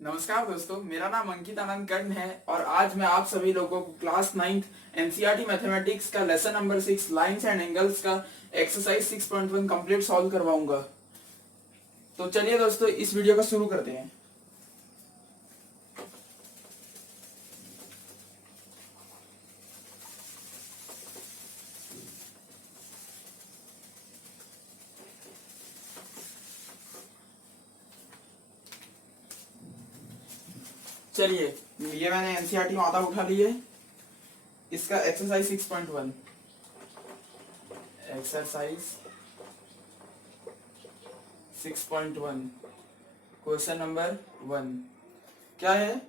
नमस्कार दोस्तों, मेरा नाम अंकित आनंद कर्ण है और आज मैं आप सभी लोगों को क्लास 9th एनसीईआरटी मैथमेटिक्स का lesson number 6 lines and angles का एक्सरसाइज 6.1 कंप्लीट सॉल्व करवाऊंगा। तो चलिए दोस्तों, इस वीडियो को शुरू करते हैं। चलिए, ये मैंने एनसीईआरटी माता उठा ली है। इसका एक्सरसाइज 6.1 एक्सरसाइज 6.1 क्वेश्चन नंबर 1 क्या है?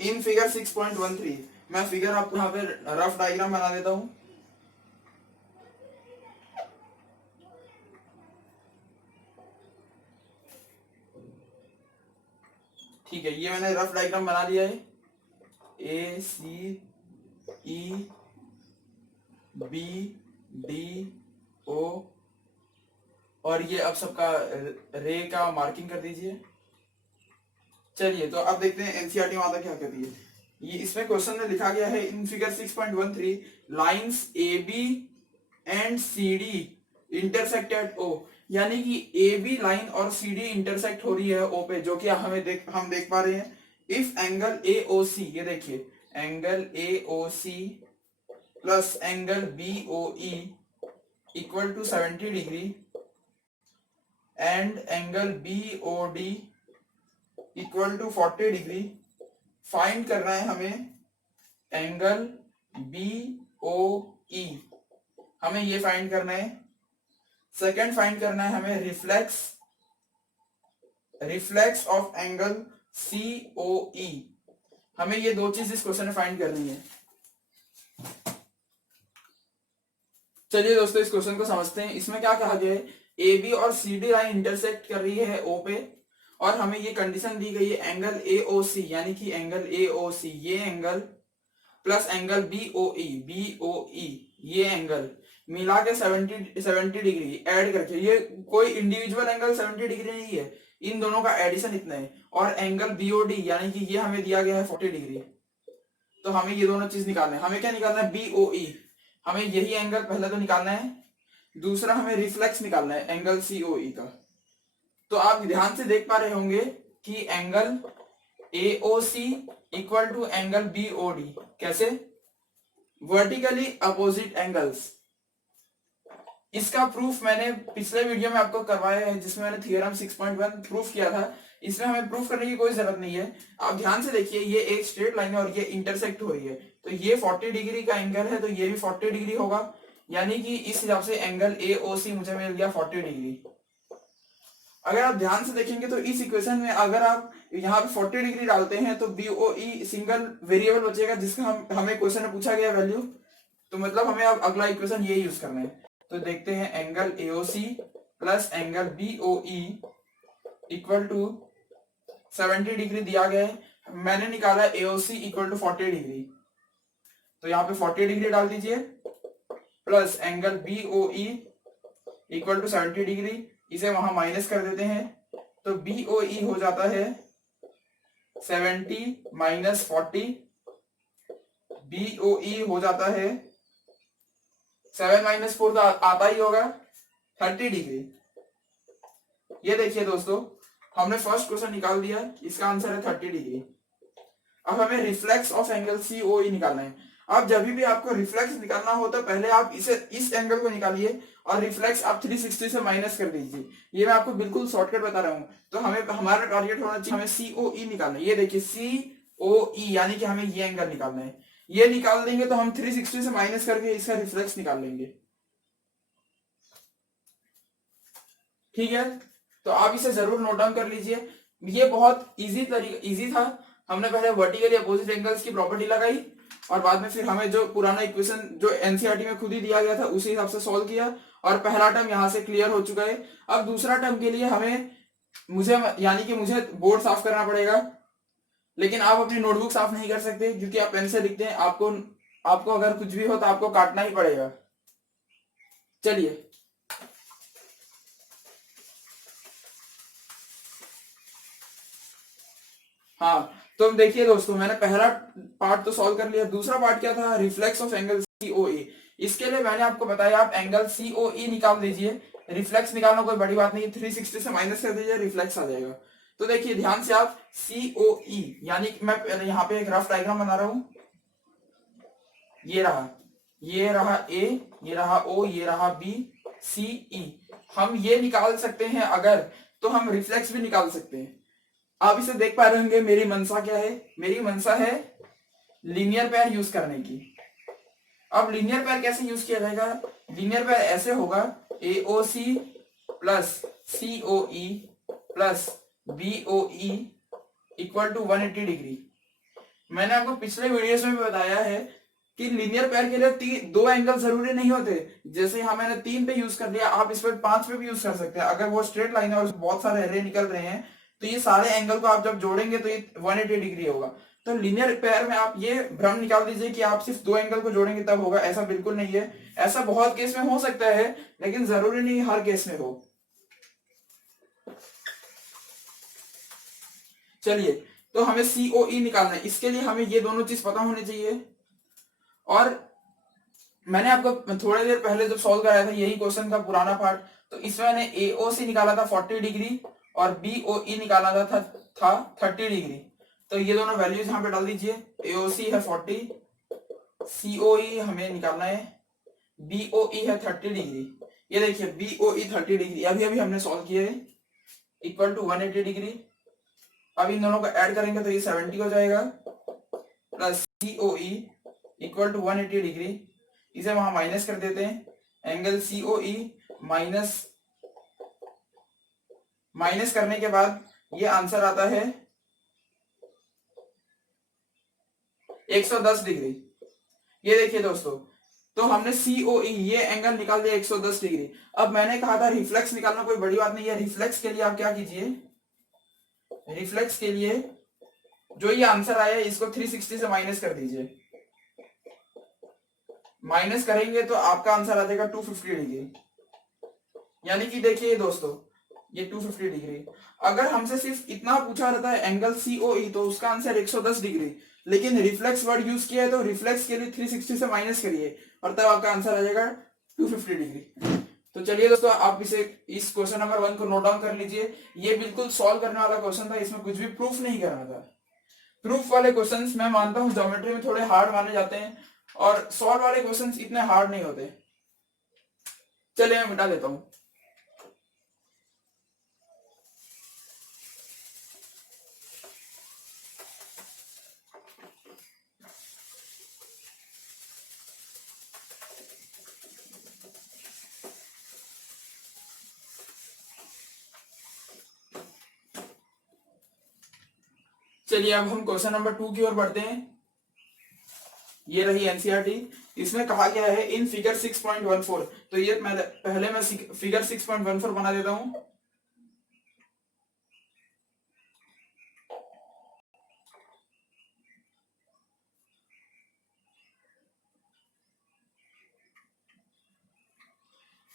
इन फिगर 6.13 मैं फिगर आपको यहाँ पे रफ डायग्राम बना देता हूं। ठीक है, ये मैंने रफ डायग्राम बना लिया है। ए सी ई बी डी ओ और ये अब सबका रे का मार्किंग कर दीजिए। चलिए, तो अब देखते हैं एनसीईआरटी माता क्या कहती है। ये इसमें क्वेश्चन में लिखा गया है, in figure 6.13 lines A B and C D intersect at O, यानी कि ए बी लाइन और सी डी इंटरसेक्ट हो रही है ओ पे, जो कि हम देख पा रहे हैं। If angle A O C, ये देखिए angle A O C plus angle B O E equal to 70 degree and angle B O D equal to 40 degree, find करना है हमें एंगल बी ओ ई, हमें ये फाइंड करना है। सेकंड फाइंड करना है हमें रिफ्लेक्स ऑफ एंगल सी ओ ई, हमें ये दो चीज इस क्वेश्चन में फाइंड करनी है। चलिए दोस्तों, इस क्वेश्चन को समझते हैं। इसमें क्या कहा गया है, ए बी और सी डी लाइन इंटरसेक्ट कर रही है ओ पे और हमें ये कंडीशन दी गई है एंगल ए ओ सी, यानी कि एंगल ए ओ सी ये angle plus angle B O E ये एंगल मिला के 70 डिग्री ऐड करके, ये कोई इंडिविजुअल एंगल 70 डिग्री नहीं है, इन दोनों का एडिशन इतना है। और एंगल बीओडी यानी कि ये हमें दिया गया है 40 डिग्री। तो हमें ये दोनों चीज निकालना है। हमें क्या निकालना है? बीओई, हमें यही एंगल पहले तो निकालना है। दूसरा हमें रिफ्लेक्स निकालना है एंगल सीओई का। तो आप ध्यान से देख पा रहे होंगे कि angle AOC equal to angle BOD, कैसे? Vertically opposite angles. इसका प्रूफ मैंने पिछले वीडियो में आपको करवाया है, जिसमें मैंने थ्योरम 6.1 प्रूफ किया था। इसमें हमें प्रूफ करने की कोई जरूरत नहीं है। आप ध्यान से देखिए, ये एक स्ट्रेट लाइन है और ये इंटरसेक्ट हो रही है, तो ये 40 डिग्री का एंगल है, तो ये भी 40 डिग्री होगा, यानी कि इस हिसाब से एंगल एओसी मुझे मिल गया 40 डिग्री। अगर आप ध्यान से देखेंगे तो इस इक्वेशन में अगर आप यहाँ पे 40 डिग्री डालते हैं तो बीओई सिंगल वेरिएबल बचेगा, जिसका हमें क्वेश्चन में पूछा गया वैल्यू। तो मतलब हमें अब अगला इक्वेशन ये यूज करना है। तो देखते हैं, angle AOC plus angle BOE equal to 70 degree दिया गया है। मैंने निकाला एओसी इक्वल टू 40 डिग्री, तो यहाँ पे 40 डिग्री डाल दीजिए plus angle BOE equal to 70 degree, इसे वहां माइनस कर देते हैं, तो बीओई हो जाता है 70 माइनस 40, बीओई हो जाता है 7 माइनस 4 तो आता ही होगा 30 डिग्री। ये देखिए दोस्तों, हमने फर्स्ट क्वेश्चन निकाल दिया, इसका आंसर है 30 डिग्री। अब हमें रिफ्लेक्स ऑफ एंगल सीओई निकालना है। अब जब भी आपको रिफ्लेक्स निकालना हो तो पहले आप इस एंगल को निकालिए और रिफ्लेक्स आप 360 से माइनस कर दीजिए। ये मैं आपको बिल्कुल शॉर्टकट बता रहा हूं। तो हमें हमारा टारगेट होना चाहिए, हमें सीओई निकालना है। ये देखिए सीओई, यानी कि हमें ये एंगल निकालना है। ये निकाल देंगे तो हम 360 से माइनस करके इसका रिफ्लेक्स निकाल लेंगे। ठीक है, तो आप इसे जरूर नोट डाउन कर लीजिए। ये बहुत इजी था। हमने पहले वर्टिकली अपोजिट एंगल्स की प्रॉपर्टी लगाई और बाद में फिर हमें जो पुराना इक्वेशन जो एनसीईआरटी में खुद ही दिया गया था उसी हिसाब से सॉल्व किया, और पहला टर्म यहां से क्लियर हो चुका है। अब दूसरा टर्म के लिए मुझे बोर्ड साफ करना पड़ेगा, लेकिन आप अपनी नोटबुक साफ नहीं कर सकते क्योंकि आप पेन से लिखते हैं। आपको अगर कुछ भी हो तो आपको काटना ही पड़ेगा। चलिए, हाँ, तो देखिए दोस्तों, मैंने पहला पार्ट तो सॉल्व कर लिया। दूसरा पार्ट क्या था, रिफ्लेक्स ऑफ एंगल सीओई। इसके लिए मैंने आपको बताया आप एंगल सीओई निकाल दीजिए। रिफ्लेक्स निकालना कोई बड़ी बात नहीं है, 360 से माइनस कर दीजिए, रिफ्लेक्स आ जाएगा। तो देखिए ध्यान से आप सीओई, यानी मैं यहाँ पे एक रफ डायग्राम बना रहा हूं। ये रहा ए, ये रहा ओ, ये रहा बी, सी, ई। हम ये निकाल सकते हैं अगर, तो हम रिफ्लेक्स भी निकाल सकते हैं। आप इसे देख पा रहे होंगे। मेरी मंशा क्या है, मेरी मंशा है लीनियर पेयर यूज करने की। अब लीनियर पेयर कैसे यूज किया जाएगा, लीनियर पेयर ऐसे होगा, AOC plus COE plus BOE equal to 180 degree. मैंने आपको पिछले वीडियोस में भी बताया है कि लीनियर पेयर के लिए दो एंगल जरूरी नहीं होते। जैसे यहाँ मैंने 3 पे यूज कर लिया, आप इस पर 5 पे भी यूज कर सकते हैं। अगर वो स्ट्रेट लाइन है और बहुत सारे रे निकल रहे हैं, तो ये सारे एंगल को आप जब जोड़ेंगे तो ये 180 डिग्री होगा। तो लीनियर पेयर में आप ये भ्रम निकाल दीजिए कि आप सिर्फ दो एंगल को जोड़ेंगे तब होगा, ऐसा बिल्कुल नहीं है। ऐसा बहुत केस में हो सकता है, लेकिन जरूरी नहीं हर केस में हो। चलिए, तो हमें COE निकालना है। इसके लिए हमें ये दोनों चीज पता होनी चाहिए। और मैंने आपको थोड़ी देर पहले जब सॉल्व कराया था यही क्वेश्चन का पुराना पार्ट, तो इसमें मैंने AOC निकाला था 40 डिग्री और BOE निकाला था 30 डिग्री। तो ये दोनों वैल्यूज यहाँ पे डाल दीजिए। AOC है 40, COE हमें निकालना है, BOE है 30 डिग्री। ये देखिए BOE 30 डिग्री अभी अभी हमने सॉल्व किया है, इक्वल टू 180 डिग्री। अब इन दोनों को ऐड करेंगे तो ये 70 हो जाएगा, plus COE equal to 180 degree. इसे वहां माइनस कर देते हैं। एंगल COE माइनस करने के बाद ये आंसर आता है 110 डिग्री। ये देखिए दोस्तों, तो हमने COE ये एंगल निकाल दिया 110 डिग्री। अब मैंने कहा था रिफ्लेक्स निकालना कोई बड़ी बात नहीं है। रिफ्लेक्स के लिए आप क्या कीजिए, रिफ्लेक्स के लिए जो ये आंसर आया है इसको 360 से माइनस कर दीजिए। माइनस करेंगे तो आपका आंसर आ जाएगा 250 डिग्री। यानी कि देखिए दोस्तों, ये 250 डिग्री। अगर हमसे सिर्फ इतना पूछा रहता है एंगल COE, तो उसका आंसर 110 डिग्री। लेकिन रिफ्लेक्स वर्ड यूज किया है, तो रिफ्लेक्स के लिए 360 से माइनस करिए और तब आपका आंसर आ जाएगा 250 डिग्री। तो चलिए दोस्तों, आप इस क्वेश्चन नंबर 1 को नोट डाउन कर लीजिए। ये बिल्कुल सॉल्व करने वाला क्वेश्चन था, इसमें कुछ भी प्रूफ नहीं करना था। प्रूफ वाले क्वेश्चंस मैं मानता हूं ज्योमेट्री में थोड़े हार्ड माने जाते हैं, और सॉल्व वाले क्वेश्चंस इतने हार्ड नहीं होते। चलिए मैं मिटा देता हूं। चलिए अब हम क्वेश्चन नंबर 2 की ओर बढ़ते हैं। ये रही एनसीईआरटी। इसमें कहा गया है इन फिगर 6.14। तो ये पहले मैं फिगर 6.14 बना देता हूं।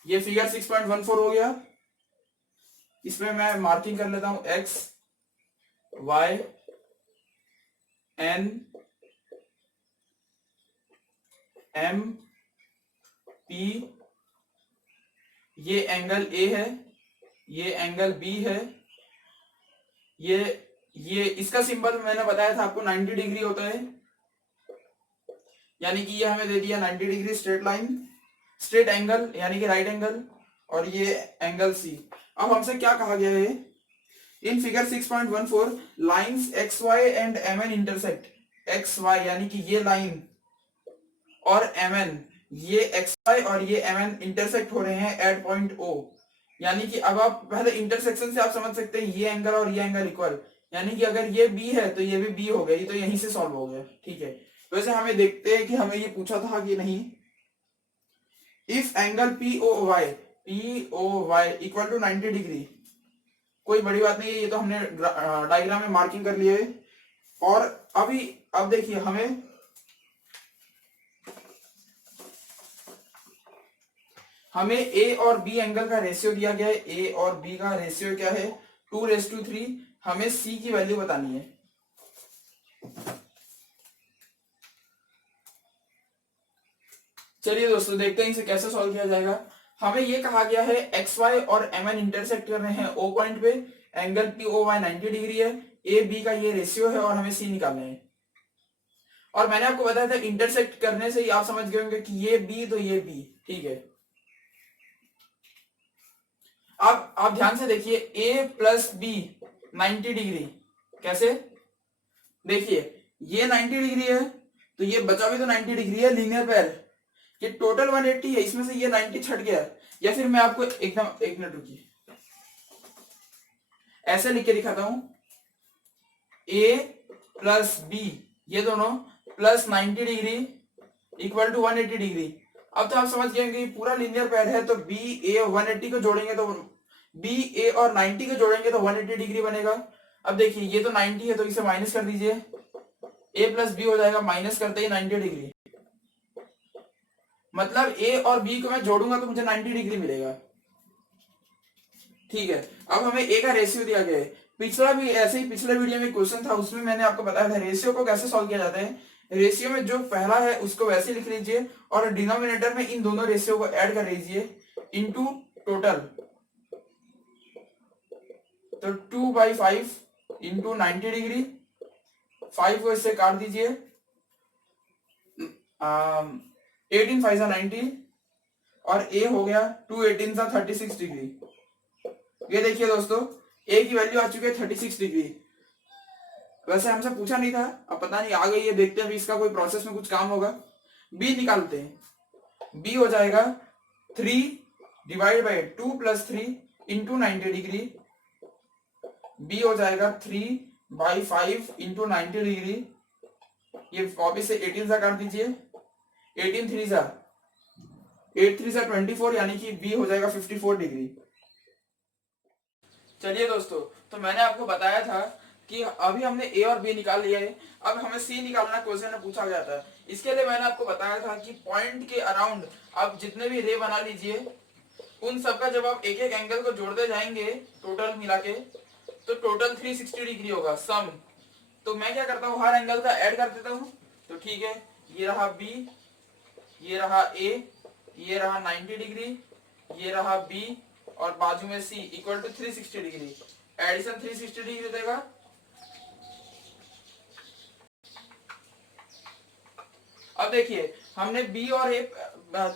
ये फिगर 6.14 हो गया। इसमें मैं मार्किंग कर लेता हूं X, Y, N, M, P. ये एंगल ए है, ये एंगल बी है। ये इसका सिंबल मैंने बताया था आपको 90 डिग्री होता है। यानी कि ये हमें दे दिया 90 degree straight line, straight angle यानी कि राइट एंगल, और ये एंगल सी। अब हमसे क्या कहा गया है, in figure 6.14 lines X Y and M N intersect. X Y यानी कि ये लाइन और एम एन, ये एक्स वाई और ये एम एन इंटरसेक्ट हो रहे हैं एट पॉइंट ओ। यानी कि अब आप पहले इंटरसेक्शन से आप समझ सकते हैं ये एंगल और ये एंगल इक्वल। यानी कि अगर ये बी है तो ये भी बी हो गया, तो यहीं से सॉल्व हो गया। ठीक है, वैसे हमें देखते हैं कि हमें ये पूछा था कि नहीं। If angle P O Y equal to 90 degree, कोई बड़ी बात नहीं है, ये तो हमने डायग्राम में मार्किंग कर लिया है। और अब देखिए हमें ए और बी एंगल का रेशियो दिया गया है। ए और बी का रेशियो क्या है, 2:3। हमें सी की वैल्यू बतानी है। चलिए दोस्तों देखते हैं इसे कैसे सॉल्व किया जाएगा। हमें ये कहा गया है एक्स वाई और एम एन इंटरसेक्ट कर रहे हैं ओ पॉइंट पे, angle P O Y 90 degree है, ए बी का ये रेशियो है और हमें सी निकालना है। और मैंने आपको बताया था इंटरसेक्ट करने से ही आप समझ गए होंगे कि ये बी तो ये बी, ठीक है। अब आप ध्यान से देखिए ए प्लस बी 90 डिग्री, कैसे? देखिए ये 90 डिग्री है तो ये बचा भी तो 90 डिग्री है, लीनियर पेयर। ये टोटल 180 है, इसमें से ये 90 छट गया। या फिर मैं आपको एकदम एक मिनट रुकिए, ऐसे लिख के दिखाता हूं, ए प्लस बी ये दोनों plus 90 degree equal to 180 degree. अब तो आप समझ गए कि पूरा लीनियर पेयर है, तो बी ए 180 को जोड़ेंगे तो बी ए और 90 को जोड़ेंगे तो 180 डिग्री बनेगा। अब देखिए ये तो 90 है तो इसे माइनस कर दीजिए, ए प्लस बी हो जाएगा, माइनस करते ही 90 डिग्री। मतलब ए और बी को मैं जोड़ूंगा तो मुझे 90 डिग्री मिलेगा, ठीक है। अब हमें ए का रेशियो दिया गया है। पिछला भी ऐसे ही पिछले वीडियो में क्वेश्चन था, उसमें मैंने आपको बताया था रेशियो को कैसे सॉल्व किया जाता है। रेशियो में जो पहला है उसको वैसे लिख लीजिए और डिनोमिनेटर में इन दोनों रेशियो को ऐड कर लीजिए इनटू टोटल। तो 2/5 इंटू 90 डिग्री, 5 को इससे काट दीजिए, 18 5 90 और ए हो गया 2 18 36 डिग्री। ये देखिए दोस्तों ए की वैल्यू आ चुकी है 36 डिग्री। वैसे हमसे पूछा नहीं था, अब पता नहीं आ गई है, देखते हैं अभी इसका कोई प्रोसेस में कुछ काम होगा। बी निकालते हैं, बी हो जाएगा 3 divide by 2 plus 3 into 90 degree. B हो जाएगा 3/5 इंटू 90 डिग्री। ये वापिस से 18 सा काट दीजिए, 18 3 सा 8 3 सा 24, यानी कि बी हो जाएगा 54 डिग्री। चलिए दोस्तों, तो मैंने आपको बताया था कि अभी हमने ए और बी निकाल लिया है, अब हमें सी निकालना क्वेश्चन में पूछा गया था। इसके लिए मैंने आपको बताया था कि पॉइंट के अराउंड आप जितने भी रे बना लीजिए, उन सबका जब आप एक एक एंगल को जोड़ते जाएंगे टोटल मिला के, तो टोटल 360 डिग्री होगा सम। तो मैं क्या करता हूँ, हर एंगल का ऐड कर देता हूँ। तो ठीक है, ये रहा बी, ये रहा ए, ये रहा 90 डिग्री, ये रहा बी और बाजू में C equal to 360 degree. Addition 360 degree देगा। अब देखिए हमने बी और ए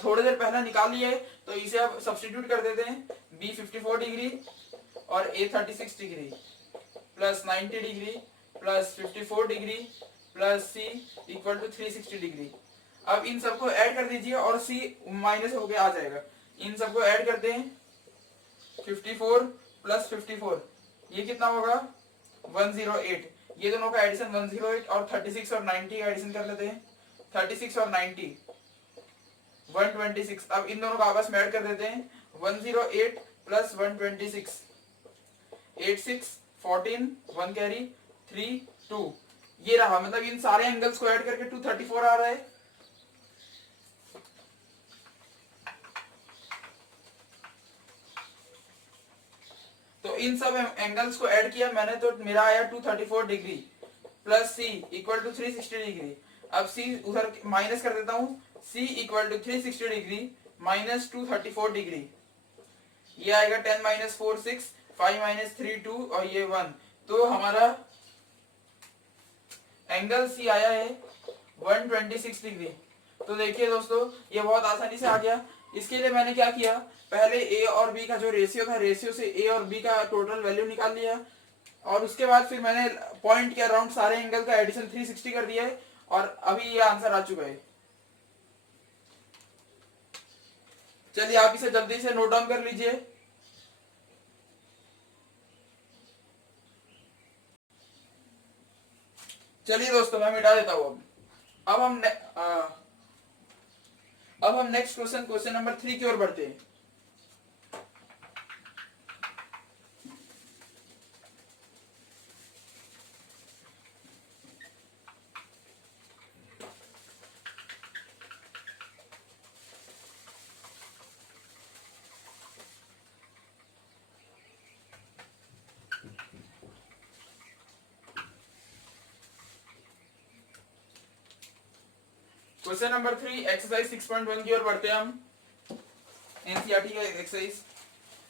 थोड़ी देर पहले निकाल लिया है, तो इसे अब सब्स्टिट्यूट कर देते हैं। बी 54 डिग्री और A 36 degree plus 90 degree plus 54 degree plus C equal to 360 degree. अब इन सबको ऐड कर दीजिए और सी माइनस होके आ जाएगा। इन सबको ऐड करते हैं, 54 प्लस 54 ये कितना होगा 108। ये दोनों का एडिशन 108 और 36 और 90 का एडिशन कर लेते हैं, 36 और 90 126। अब इन दोनों को आपस में ऐड कर देते हैं, 108 प्लस 126 86 14 1 कैरी 3 2। ये रहा, मतलब इन सारे एंगल्स को ऐड करके 234 आ रहा है। तो इन सब एंगल्स को ऐड किया मैंने, तो मेरा आया 234 degree plus C equal to 360 degree. अब सी उधर माइनस कर देता हूं, C equal to 360 degree minus 234 degree. ये आएगा 10 माइनस 4 6, 5 माइनस 3 2 और ये 1। तो हमारा एंगल सी आया है 126 डिग्री। तो देखिए दोस्तों ये बहुत आसानी से आ गया। इसके लिए मैंने क्या किया, पहले ए और बी का जो रेशियो था, रेशियो से ए और बी का टोटल वैल्यू निकाल लिया और उसके बाद फिर मैंने पॉइंट के अराउंड सारे एंगल का एडिशन 360 कर दिया है और अभी ये आंसर आ चुका है। चलिए आप इसे जल्दी से नोट डाउन कर लीजिए। चलिए दोस्तों मैं मिटा देता हूं। अब हम नेक्स्ट क्वेश्चन नंबर 3 की ओर बढ़ते हैं। क्वेश्चन नंबर 3 एक्सरसाइज 6.1 की ओर बढ़ते हैं हम। एनसीईआरटी का एक्सरसाइज,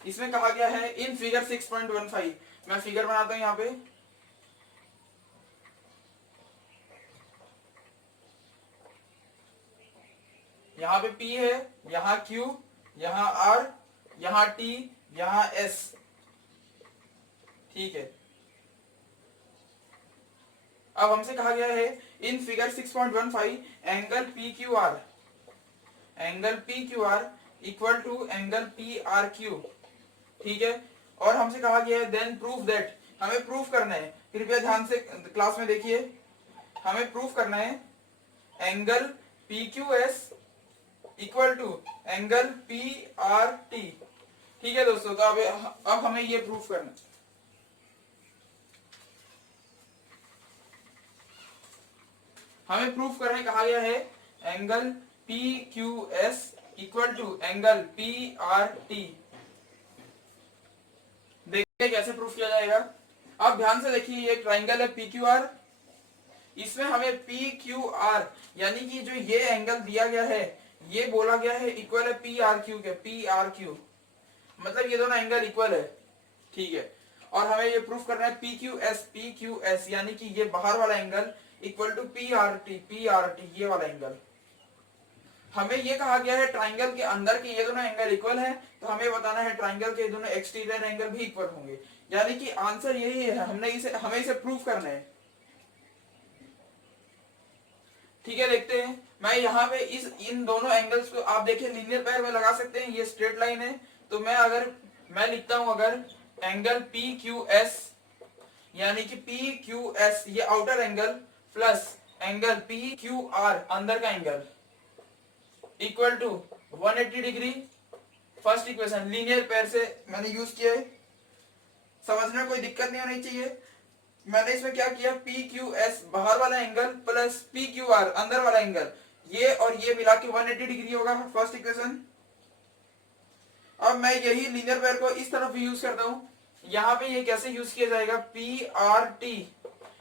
इसमें कहा गया है इन फिगर 6.15, मैं फिगर बनाता हूं यहाँ पे। यहाँ पे P है, यहाँ Q, यहाँ R, यहाँ T, यहाँ S, ठीक है। अब हमसे कहा गया है in figure 6.15 angle PQR, angle PQR equal to angle PRQ, ठीक है। और हमसे कहा गया है देन प्रूफ दैट, हमें प्रूफ करना है, कृपया ध्यान से क्लास में देखिए, हमें प्रूफ करना है angle PQS equal to angle PRT, ठीक है दोस्तों। तो अब हमें ये प्रूफ करना है। हमें प्रूफ करने कहा गया है angle PQS equal to angle PRT। देखिए कैसे प्रूफ किया जाएगा। अब ध्यान से देखिए, ये ट्राइंगल है PQR, इसमें हमें PQR यानी कि जो ये एंगल दिया गया है ये बोला गया है इक्वल है PRQ के, PRQ मतलब ये दोनों एंगल इक्वल है, ठीक है। और हमें ये प्रूफ करना है PQS यानी कि ये बाहर वाला एंगल इक्वल टू PRT ये वाला एंगल। हमें ये कहा गया है ट्राइंगल के अंदर के ये दोनों एंगल इक्वल है, तो हमें बताना है ट्राइंगल के दोनों एक्सटीरियर एंगल भी इक्वल होंगे, यानी कि आंसर यही है। हमें इसे प्रूफ करना है, ठीक है। देखते हैं, मैं यहाँ पे इन दोनों एंगल्स को आप देखिए लीनियर पेयर में लगा सकते हैं, ये स्ट्रेट लाइन है। तो मैं लिखता हूं अगर एंगल PQS यानी कि PQS ये outer angle plus angle PQR अंदर का angle equal to 180 degree. First equation linear pair से मैंने यूज किया है, समझने में कोई दिक्कत नहीं होनी चाहिए। मैंने इसमें क्या किया, PQS बाहर वाला एंगल प्लस PQR अंदर वाला एंगल, ये और ये मिला के 180 डिग्री होगा, फर्स्ट इक्वेशन। अब मैं यही लीनियर पेयर को इस तरफ भी यूज करता हूं। यहां पे ये कैसे यूज किया जाएगा, PRT,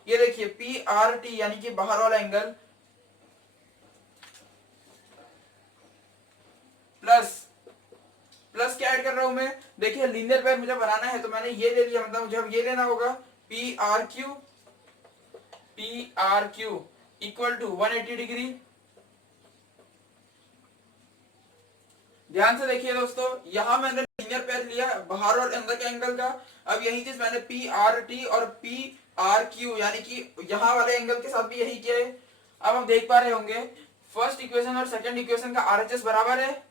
ये देखिए PRT यानी कि बाहर वाला एंगल प्लस क्या ऐड कर रहा हूं मैं, देखिए लीनियर पेयर मुझे बनाना है तो मैंने ये ले लिया, मतलब मुझे अब ये लेना होगा PRQ इक्वल टू 180 डिग्री। ध्यान से देखिए दोस्तों, यहां मैंने लीनियर पेयर लिया बाहर और अंदर के एंगल का। अब यही चीज मैंने PRT और PRQ यानी कि यहां वाले एंगल के साथ भी यही किया है। अब हम देख पा रहे होंगे फर्स्ट इक्वेशन और सेकंड इक्वेशन का RHS बराबर है।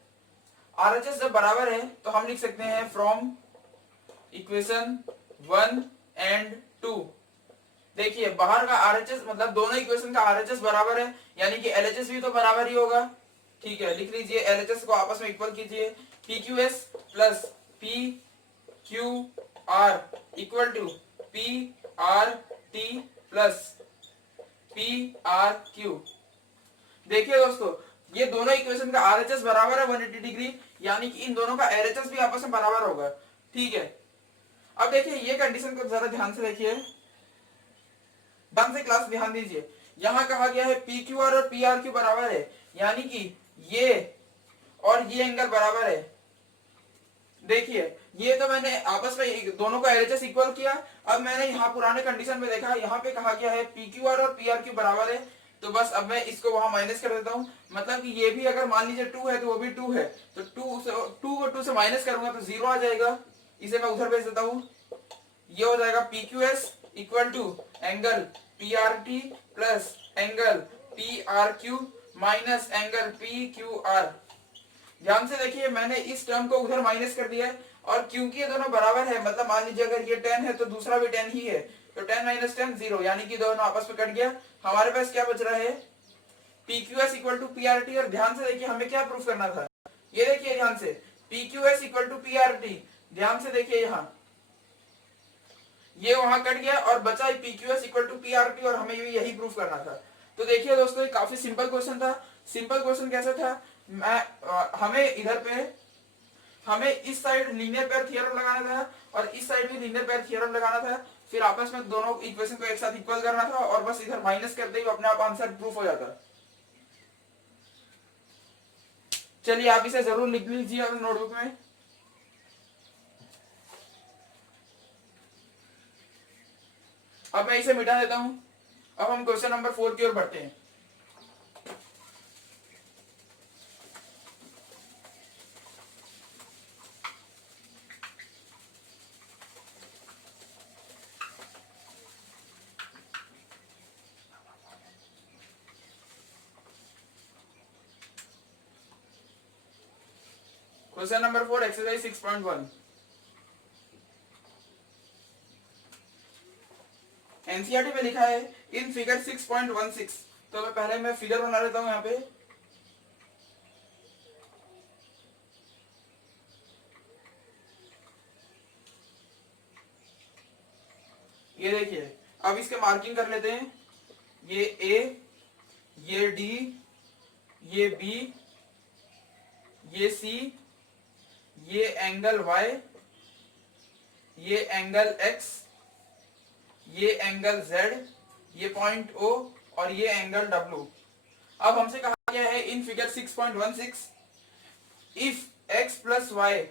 RHS जब बराबर है तो हम लिख सकते हैं फ्रॉम इक्वेशन 1 एंड 2। देखिए बाहर का RHS मतलब दोनों इक्वेशन का RHS बराबर है, यानी कि LHS भी तो बराबर ही होगा, ठीक है। लिख लीजिए LHS को आपस में इक्वल कीजिए, PQS plus PQR equal to PRT plus PRQ। देखिए दोस्तों, ये दोनों इक्वेशन का RHS बराबर है 180 डिग्री, यानी कि इन दोनों का LHS भी आपस में बराबर होगा, ठीक है। अब देखिए ये कंडीशन को जरा ध्यान से देखिए, ध्यान से क्लास ध्यान दीजिए। यहां कहा गया है PQR और PRQ बराबर है, यानी कि ये और ये एंगल बराबर है। देखिए ये तो मैंने आपस में दोनों का LHS इक्वल किया। अब मैंने यहाँ पुराने कंडीशन में देखा, यहाँ पे कहा गया है PQR और PRQ बराबर है, तो बस अब मैं इसको वहां माइनस कर देता हूं। मतलब कि ये भी अगर मान लीजिए 2 है तो वो भी 2 है, तो 2 को 2 से माइनस करूंगा तो 0 आ जाएगा। इसे मैं उधर भेज देता हूं, ये हो जाएगा PQS equal to angle PRT plus angle PRQ minus angle PQR। ध्यान से देखिए मैंने इस टर्म को उधर माइनस कर दिया है, और क्योंकि ये दोनों बराबर है मतलब मान लीजिए अगर ये 10 है तो दूसरा भी 10 ही है, तो 10 माइनस 10 0, यानी कि दोनों आपस में कट गया। हमारे पास क्या बच रहा है, PQS इक्वल टू PRT। और ध्यान से देखिए हमें क्या प्रूफ करना था, ये देखिए ध्यान से PQS इक्वल टू PRT, ध्यान से देखिए यहाँ ये वहां कट गया और बचा PQS इक्वल टू PRT, और हमें भी यही प्रूफ करना था। तो देखिए दोस्तों ये काफी सिंपल क्वेश्चन था। सिंपल क्वेश्चन कैसे था, हमें इधर पे हमें इस साइड लीनियर पेयर थ्योरम लगाना था और इस साइड भी लीनियर पेयर थ्योरम लगाना था, फिर आपस में दोनों इक्वेशन को एक साथ इक्वल करना था और बस इधर माइनस करते ही अपने आप आंसर प्रूफ हो जाता। चलिए आप इसे जरूर लिख लीजिए अपने नोटबुक में। अब मैं इसे मिटा देता हूं। अब हम क्वेश्चन नंबर 4 की ओर बढ़ते हैं। Question number 4 exercise 6.1। एनसीईआरटी में लिखा है इन फिगर 6.16। तो पहले मैं फिगर बना लेता हूं यहाँ पे। ये देखिए, अब इसके मार्किंग कर लेते हैं। ये ए, ये डी, ये बी, ये सी, ये एंगल वाई, ये एंगल एक्स, ये एंगल जेड, ये पॉइंट ओ और ये एंगल डब्ल्यू। अब हमसे कहा गया है in figure 6.16 if X plus Y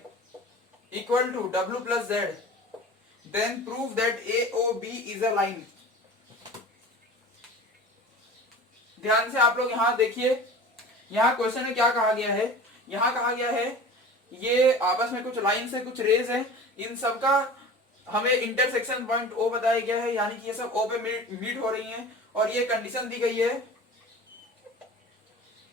equal to W plus Z then prove that AOB is a line. ध्यान से आप लोग यहां देखिए, यहां क्वेश्चन में क्या कहा गया है। यहां कहा गया है ये आपस में कुछ लाइन से कुछ रेज है, इन सब का हमें इंटरसेक्शन पॉइंट O बताया गया है, यानी कि ये सब O पे मीट हो रही हैं। और ये कंडीशन दी गई है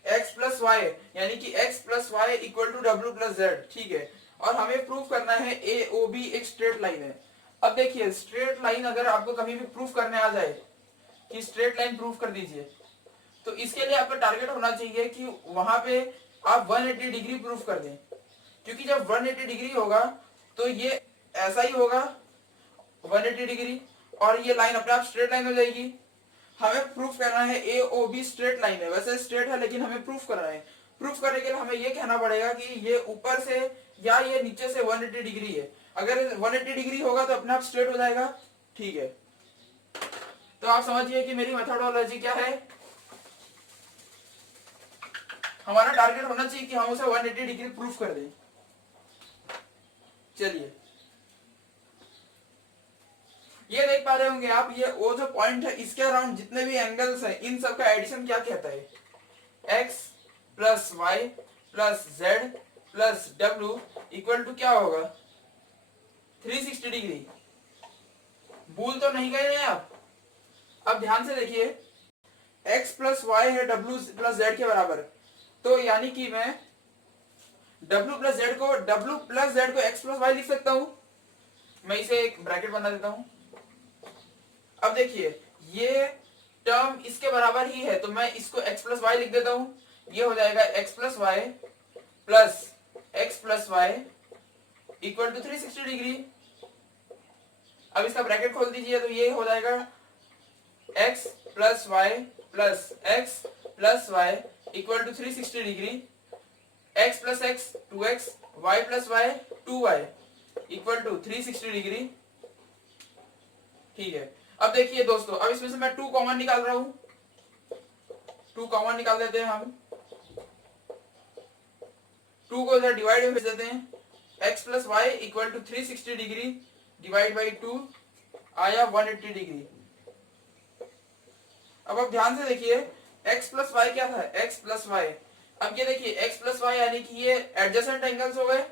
x प्लस वाई, यानी कि x plus Y equal to W plus Z. ठीक है, और हमें प्रूफ करना है AOB एक स्ट्रेट लाइन है। अब देखिए, स्ट्रेट लाइन अगर आपको कभी भी प्रूफ करने आ जाए कि स्ट्रेट लाइन प्रूफ कर दीजिए, तो इसके लिए आपका टारगेट होना चाहिए कि वहां पे आप 180 डिग्री प्रूफ कर दें। क्योंकि जब 180 डिग्री होगा तो ये ऐसा ही होगा 180 डिग्री, और ये लाइन अपने आप स्ट्रेट लाइन हो जाएगी। हमें प्रूफ करना है AOB स्ट्रेट लाइन है, वैसे स्ट्रेट है लेकिन हमें प्रूफ करना है। प्रूफ करने के लिए हमें ये कहना पड़ेगा कि ये ऊपर से या ये नीचे से 180 डिग्री है। अगर 180 डिग्री होगा तो अपने आप स्ट्रेट हो जाएगा। ठीक है, तो आप समझिए कि मेरी मेथोडोलॉजी क्या है। हमारा टारगेट होना चाहिए कि हम उसे 180 डिग्री प्रूफ कर दें। चलिए, ये देख पा रहे होंगे आप, ये वो जो पॉइंट है इसके अराउंड जितने भी एंगल्स हैं इन सब का एडिशन क्या कहता है, x plus Y plus Z plus W equal to क्या होगा, 360 डिग्री। भूल तो नहीं गए हैं आप। अब ध्यान से देखिए, x प्लस वाई है w प्लस जेड के बराबर, तो यानी कि मैं w प्लस जेड को x प्लस वाई लिख सकता हूं। मैं इसे एक ब्रैकेट बना देता हूं। अब देखिए, ये टर्म इसके बराबर ही है, तो मैं इसको x प्लस वाई लिख देता हूं। ये हो जाएगा x plus Y equal to 360 degree. अब इसका ब्रैकेट खोल दीजिए, तो ये हो जाएगा x plus Y equal to 360 degree. x plus X 2x, y plus Y 2y equal to 360 degree. ठीक है, अब देखिए दोस्तों, अब इसमें से मैं 2 कॉमन निकाल रहा हूं। 2 कॉमन निकाल देते हैं हम। 2 को इधर डिवाइड में भेज देते हैं। x plus Y equal to 360 degree divide by 2 आया 180 डिग्री। अब आप ध्यान से देखिए, x प्लस वाई क्या था, x प्लस वाई। अब ये देखिए x प्लस वाई यानी कि ये एडजेसेंट एंगल्स हो गए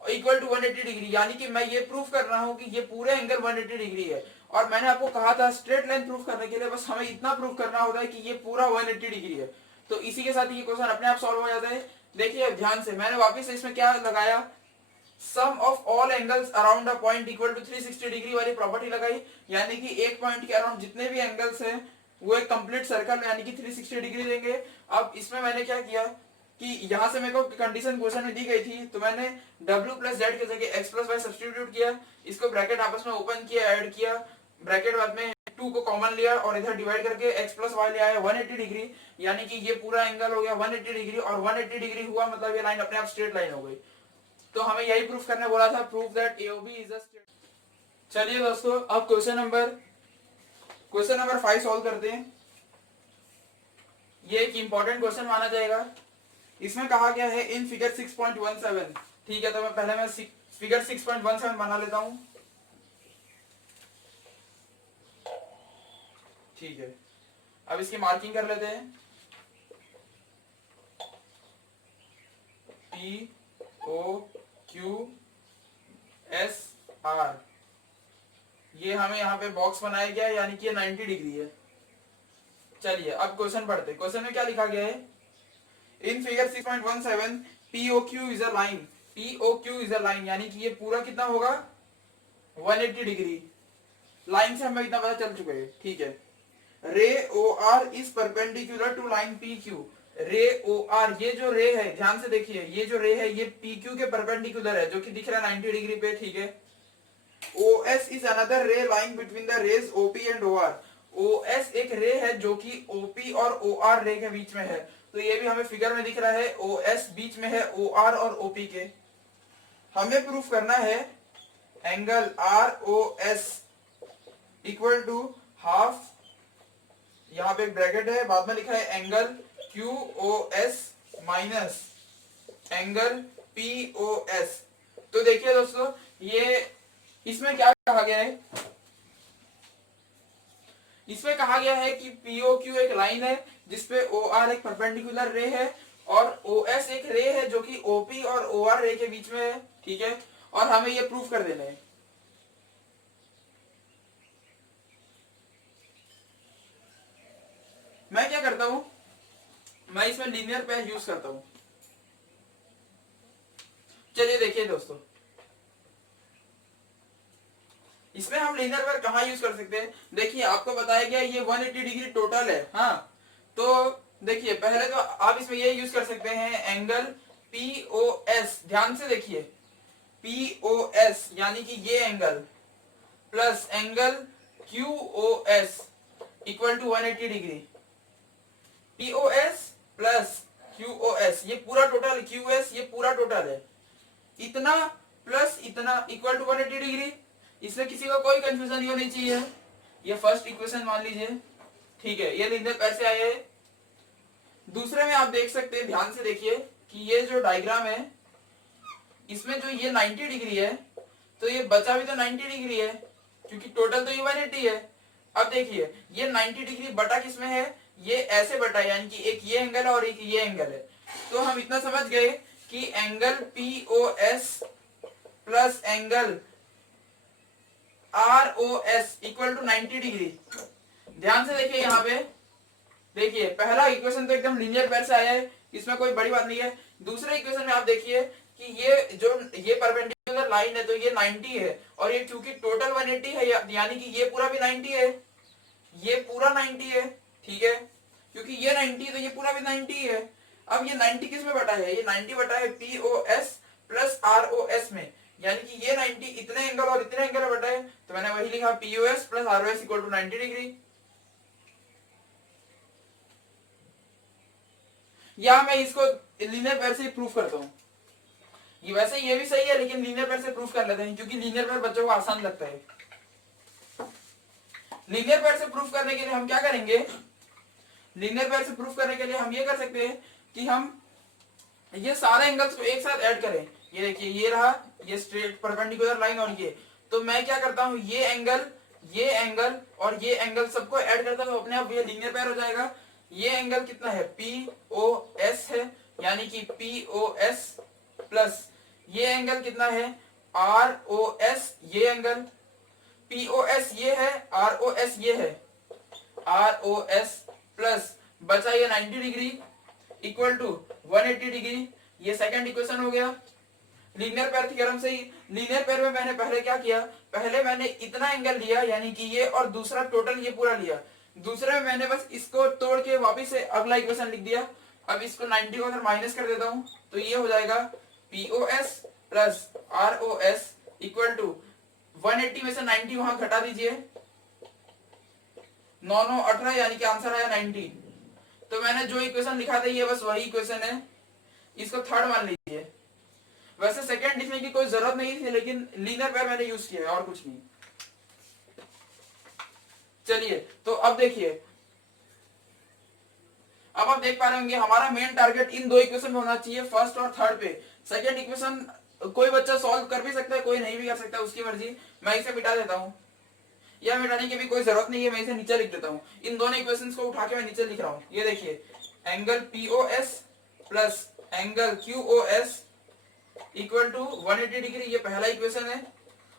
और इक्वल टू 180 डिग्री, यानी कि मैं ये प्रूफ कर रहा हूं कि ये पूरे एंगल 180 डिग्री है। और मैंने आपको कहा था स्ट्रेट लाइन प्रूफ करने के लिए बस हमें इतना प्रूफ करना होता है कि ये पूरा 180 डिग्री है। तो इसी के साथ ये क्वेश्चन अपने आप सॉल्व हो जाता है। देखिए ध्यान से, मैंने वापस इसमें क्या लगाया, sum of all angles around a point equal to 360 degree वाली प्रॉपर्टी लगाई, यानी कि एक पॉइंट के अराउंड जितने भी एंगल्स हैं वो एक कंप्लीट सर्कल यानी कि 360 डिग्री देंगे। अब इसमें मैंने क्या किया कि यहां से मेरे को कंडीशन क्वेश्चन में दी गई थी, तो मैंने w प्लस जेड की जगह x प्लस वाई सब्स्टिट्यूट किया। इसको ब्रैकेट आपस में ओपन किया, ऐड किया, ब्रैकेट बाद में 2 को कॉमन लिया और इधर डिवाइड करके x प्लस वाई ले आया 180 डिग्री, यानी कि ये पूरा एंगल हो गया 180 डिग्री। और 180 डिग्री हुआ मतलब ये लाइन अपने आप स्ट्रेट लाइन हो गई। तो हमें यही प्रूफ करने बोला था, proof that AOB is a straight. चलिए दोस्तों, अब क्वेश्चन नंबर 5 सॉल्व करते हैं। ये एक इंपॉर्टेंट क्वेश्चन माना जाएगा इसमें कहा गया है इन फिगर 6.17, ठीक है, तो मैं फिगर 6.17 बना लेता हूं, ठीक है। अब इसकी मार्किंग कर लेते हैं, P O Q S R, ये हमें यहाँ पे बॉक्स बनाया गया है, यानी कि ये 90 डिग्री है। चलिए अब क्वेश्चन पढ़ते हैं। क्वेश्चन में क्या लिखा गया है, in figure 6.17 POQ is a line, POQ is a line, यानी कि ये पूरा कितना होगा 180 डिग्री। लाइन से हमें इतना पता चल चुका है, ठीक है। Ray OR is perpendicular to line PQ, ray OR, ये जो रे है ध्यान से देखिए, ये जो रे है ये PQ के परपेंडिकुलर है, जो कि दिख रहा है 90 डिग्री पे, ठीक है। OS is another ray line between the rays OP and OR, OS एक रे है जो कि OP और OR रे के बीच में है, तो ये भी हमें फिगर में दिख रहा है, OS बीच में है OR और OP के। हमें प्रूफ करना है angle ROS equal to half, यहाँ पे एक ब्रैकेट है, बाद में लिखा है angle QOS minus angle POS। तो देखिए दोस्तों, ये इसमें क्या कहा गया है, इसमें कहा गया है कि POQ एक लाइन है जिसपे OR एक परपेंडिकुलर रे है, और OS एक रे है जो कि OP और OR रे के बीच में है, ठीक है। और हमें ये प्रूफ कर देना है। मैं क्या करता हूं, मैं इसमें लीनियर पेयर यूज करता हूं। चलिए देखिए दोस्तों, इसमें हम लीनियर पेयर कहां यूज कर सकते हैं। देखिए आपको बताया गया ये 180 डिग्री टोटल है, हाँ, तो देखिए पहले तो आप इसमें ये यूज कर सकते हैं एंगल POS, ध्यान से देखिए POS यानी कि ये angle plus angle QOS equal to 180 degree, POS plus QOS ये पूरा टोटल, QS ये पूरा टोटल है, इतना प्लस इतना इक्वल टू 180 डिग्री। इसमें किसी को कोई कंफ्यूजन नहीं होनी चाहिए। ये फर्स्ट इक्वेशन मान लीजिए, ठीक है, ये लिनियर पैर से आए हैं। दूसरे में आप देख सकते हैं, ध्यान से देखिए कि ये जो डायग्राम है इसमें जो ये 90 डिग्री है, तो ये बचा भी तो 90 डिग्री है, क्योंकि टोटल तो ये 180 है। अब देखिए ये 90 डिग्री बटा किसमें है, ये ऐसे बटा, यानी कि एक ये एंगल है और एक ये एंगल है। तो हम इतना समझ गए कि angle POS plus angle ROS equal to 90 degree. ध्यान से देखिए, यहाँ पे देखिए पहला इक्वेशन तो एकदम लीनियर पैर से आया है, इसमें कोई बड़ी बात नहीं है। दूसरे इक्वेशन में आप देखिए कि ये परपेंडिकुलर लाइन है तो ये 90 है, और ये क्योंकि टोटल 180 है, यानी कि ये पूरा भी 90 है, ये पूरा 90 है, ठीक है, क्योंकि ये 90 है तो ये पूरा भी 90 है। अब ये 90 किस में बटा है, ये 90 बटा है POS प्लस ROS में, यानी कि ये 90 इतने एंगल और इतने एंगल बटा है, तो मैंने वही लिखा POS plus ROS equal to 90 degree. या मैं इसको लीनियर पैर से प्रूफ करता हूं, ये वैसे ये भी सही है लेकिन लीनियर पैर से प्रूफ कर लेते हैं, क्योंकि लीनियर पैर बच्चों को आसान लगता है। लीनियर पैर से प्रूफ करने के लिए हम क्या करेंगे, लीनियर पैर से प्रूफ करने के लिए हम ये कर सकते हैं कि हम ये सारे एंगल्स को एक साथ ऐड करें। ये देखिए ये रहा, ये स्ट्रेट परपेंडिकुलर लाइन, और ये, तो मैं क्या करता हूं, ये एंगल और ये एंगल सबको ऐड करता हूं, अपने आप ये लीनियर पैर हो जाएगा। ये एंगल कितना है, POS है, यानी कि POS प्लस ये एंगल कितना है, ROS, ये एंगल POS ये है, ROS ये है, ROS प्लस बचा ये 90 डिग्री इक्वल टू 180 डिग्री। ये सेकंड इक्वेशन हो गया लीनियर पैर थ्योरम से ही। लीनियर पैर में मैंने पहले क्या किया, पहले मैंने इतना एंगल लिया, यानी कि ये, और दूसरा टोटल ये पूरा लिया। दूसरे में मैंने बस इसको तोड़ के वापिस से अगला इक्वेशन लिख दिया। अब इसको 90 को अगर माइनस कर देता हूं तो ये हो जाएगा POS plus ROS equal to 180 में से 90 वहां घटा दीजिए, 9 9 18, यानी कि आंसर आया 90। तो मैंने जो इक्वेशन लिखा था ये बस वही इक्वेशन है, इसको थर्ड मान लीजिए। वैसे सेकंड लिखने की कोई जरूरत नहीं थी, लेकिन लीनियर पैर मैंने यूज किया और कुछ नहीं। चलिए तो अब देखिए, अब आप देख पा रहे होंगे हमारा मेन टारगेट इन दो इक्वेशन में होना चाहिए, फर्स्ट और थर्ड पे। सेकंड इक्वेशन कोई बच्चा सॉल्व कर भी सकता है, कोई नहीं भी कर सकता, उसकी मर्जी। मैं इसे मिटा देता हूँ, या मिटाने की भी कोई जरूरत नहीं है, मैं इसे नीचे लिख देता हूँ। इन दोनों इक्वेशंस को उठा के मैं नीचे लिख रहा हूँ। ये देखिए angle POS plus angle QOS equal to 180 degree, ये पहला इक्वेशन है।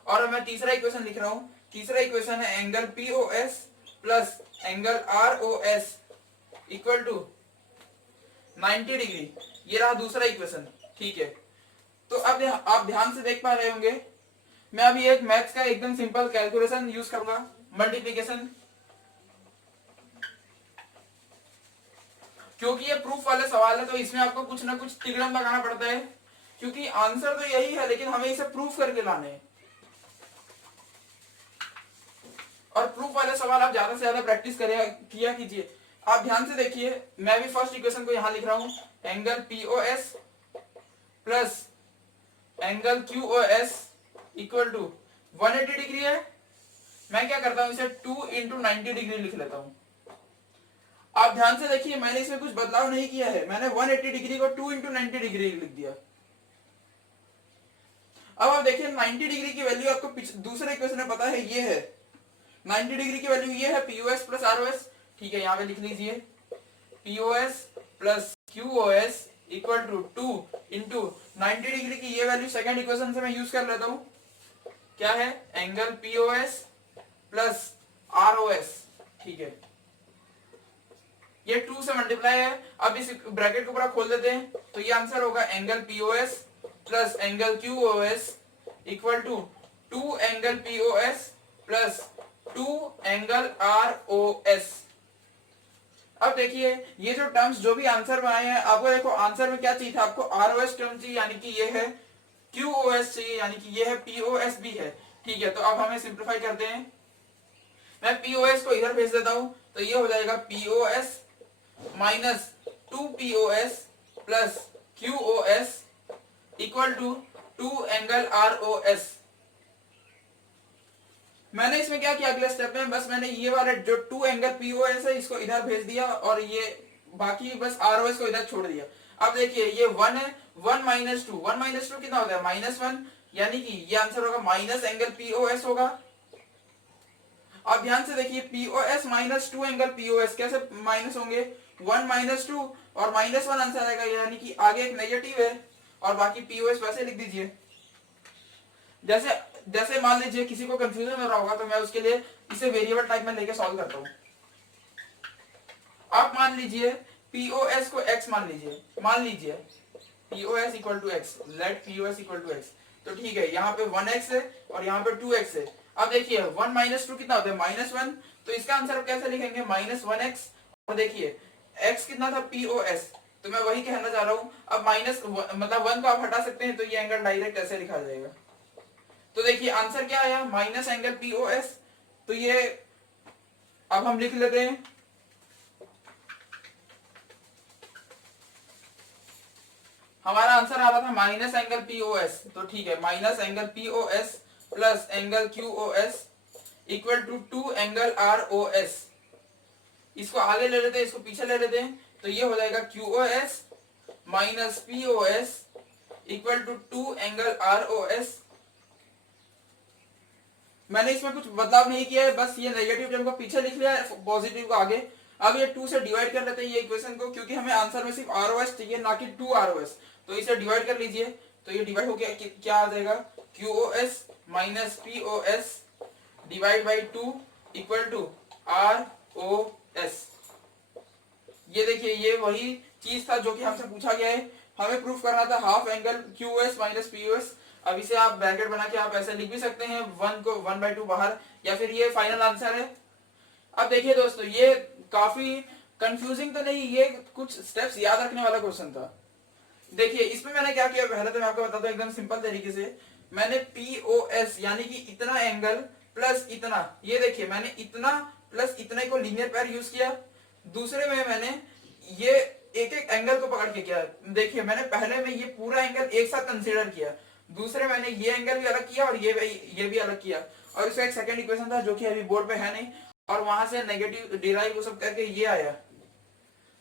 और मैं तीसरा इक्वेशन लिख रहा हूँ। तीसरा इक्वेशन है angle POS plus angle ROS equal to 90 degree, ये रहा दूसरा इक्वेशन। ठीक है, तो अब आप ध्यान से देख पा रहे होंगे, मैं अभी एक मैथ्स का एकदम सिंपल कैलकुलेशन यूज करूंगा, मल्टीप्लिकेशन। क्योंकि ये प्रूफ वाले सवाल है तो इसमें आपको कुछ ना कुछ तिगड़म लगाना पड़ता है, क्योंकि आंसर तो यही है लेकिन हमें इसे प्रूफ करके लाने हैं। और प्रूफ वाले सवाल आप ज्यादा से ज्यादा प्रैक्टिस किया कीजिए। आप ध्यान से देखिए, मैं भी फर्स्ट इक्वेशन को यहां लिख रहा हूं, angle POS plus angle QOS equal to 180 degree है। मैं क्या करता हूं, इसे 2 इंटू 90 डिग्री लिख लेता हूं। आप ध्यान से देखिए, मैंने इसमें कुछ बदलाव नहीं किया है, मैंने 180 डिग्री को 2 इंटू 90 डिग्री लिख दिया। अब आप देखिए 90 डिग्री की वैल्यू आपको दूसरे इक्वेशन में पता है, ये है 90 डिग्री की वैल्यू, ये है POS प्लस ROS। ठीक है, यहां पे लिख लीजिए POS plus QOS equal to 2 into 90 degree की ये वैल्यू सेकंड इक्वेशन से मैं यूज कर लेता हूं। क्या है, एंगल POS प्लस ROS। ठीक है, ये 2 से मल्टीप्लाई है। अब इस ब्रैकेट को पूरा खोल देते हैं, तो ये आंसर होगा angle POS plus angle QOS equal to 2 angle POS plus 2 angle ROS। अब देखिए ये जो टर्म्स जो भी आंसर में आए हैं, आपको देखो आंसर में क्या चाहिए था, आपको ROS टर्म चाहिए यानी कि ये है, QOS चाहिए यानी कि ये है, POS भी है। ठीक है, तो अब हमें सिंप्लीफाई करते हैं। मैं POS को इधर भेज देता हूं, तो ये हो जाएगा POS minus 2POS plus QOS equal to 2 angle ROS। मैंने इसमें क्या किया, अगले स्टेप में बस मैंने ये वाले जो 2 एंगल POS है इसको इधर भेज दिया, और ये बाकी बस ROS को इधर छोड़ दिया। अब देखिए ये 1 है, 1 माइनस 2, 1 माइनस 2 कितना होता है, -1, यानी कि ये आंसर होगा माइनस एंगल POS होगा। अब ध्यान से देखिए POS माइनस 2 एंगल POS कैसे माइनस होंगे, 1 माइनस 2 और -1 आंसर आएगा, यानी कि आगे एक नेगेटिव है और बाकी POS वैसे लिख दीजिए। जैसे जैसे मान लीजिए किसी को कंफ्यूजन हो रहा होगा, तो मैं उसके लिए इसे वेरिएबल टाइप में लेके सॉल्व करता हूं। आप मान लीजिए POS को x मान लीजिए POS equal to x, let POS equal to x। तो ठीक है, यहाँ पे 1x है और यहाँ पे 2x है। अब देखिए 1 माइनस 2 कितना होता है, -1, तो इसका आंसर कैसे लिखेंगे, -1x। और देखिए x कितना था, POS, तो मैं वही कहना चाह रहा हूँ। अब माइनस मतलब 1 को आप हटा सकते हैं, तो ये एंगल डायरेक्ट ऐसे लिखा जाएगा। तो देखिए आंसर क्या आया, माइनस एंगल POS। तो ये अब हम लिख लेते हैं, हमारा आंसर आ रहा था माइनस एंगल POS। तो ठीक है, minus angle POS plus angle QOS equal to 2 angle ROS। इसको आगे ले लेते हैं, इसको पीछे ले लेते हैं, तो ये हो जाएगा QOS minus POS equal to 2 angle ROS। मैंने इसमें कुछ बदलाव नहीं किया है, बस ये नेगेटिव टर्म को पीछे लिख लिया है, पॉजिटिव को आगे। अब ये 2 से डिवाइड कर लेते हैं ये इक्वेशन को, क्योंकि हमें आंसर में सिर्फ ROS चाहिए ना कि 2 ROS। तो इसे डिवाइड कर लीजिए, तो ये डिवाइड हो गया, क्या आ जाएगा, QOS minus POS divide by 2 equal to ROS। ये देखिए ये वही चीज था जो कि हमसे पूछा गया है, हमें प्रूफ करना था half angle QOS minus POS। अब इसे आप ब्रैकेट बना के आप ऐसे लिख भी सकते हैं, 1 को 1/2 बाहर, या फिर ये फाइनल आंसर है। अब देखिए दोस्तों, ये काफी कंफ्यूजिंग तो नहीं, ये कुछ स्टेप्स याद रखने वाला क्वेश्चन था। देखिए इसमें मैंने क्या किया, पहले तो मैं आपको बताता हूँ एकदम सिंपल तरीके से। मैंने POS यानी कि इतना एंगल प्लस इतना, ये देखिए मैंने इतना प्लस इतने को लीनियर पेयर यूज किया। दूसरे में मैंने ये एक एक एंगल को पकड़ के किया। देखिए मैंने पहले में ये पूरा एंगल एक साथ कंसीडर किया, दूसरे मैंने ये एंगल भी अलग किया और ये भी अलग किया, और इसका एक सेकंड इक्वेशन था जो कि अभी बोर्ड पे है नहीं, और वहां से नेगेटिव डिराइव वो सब करके ये आया।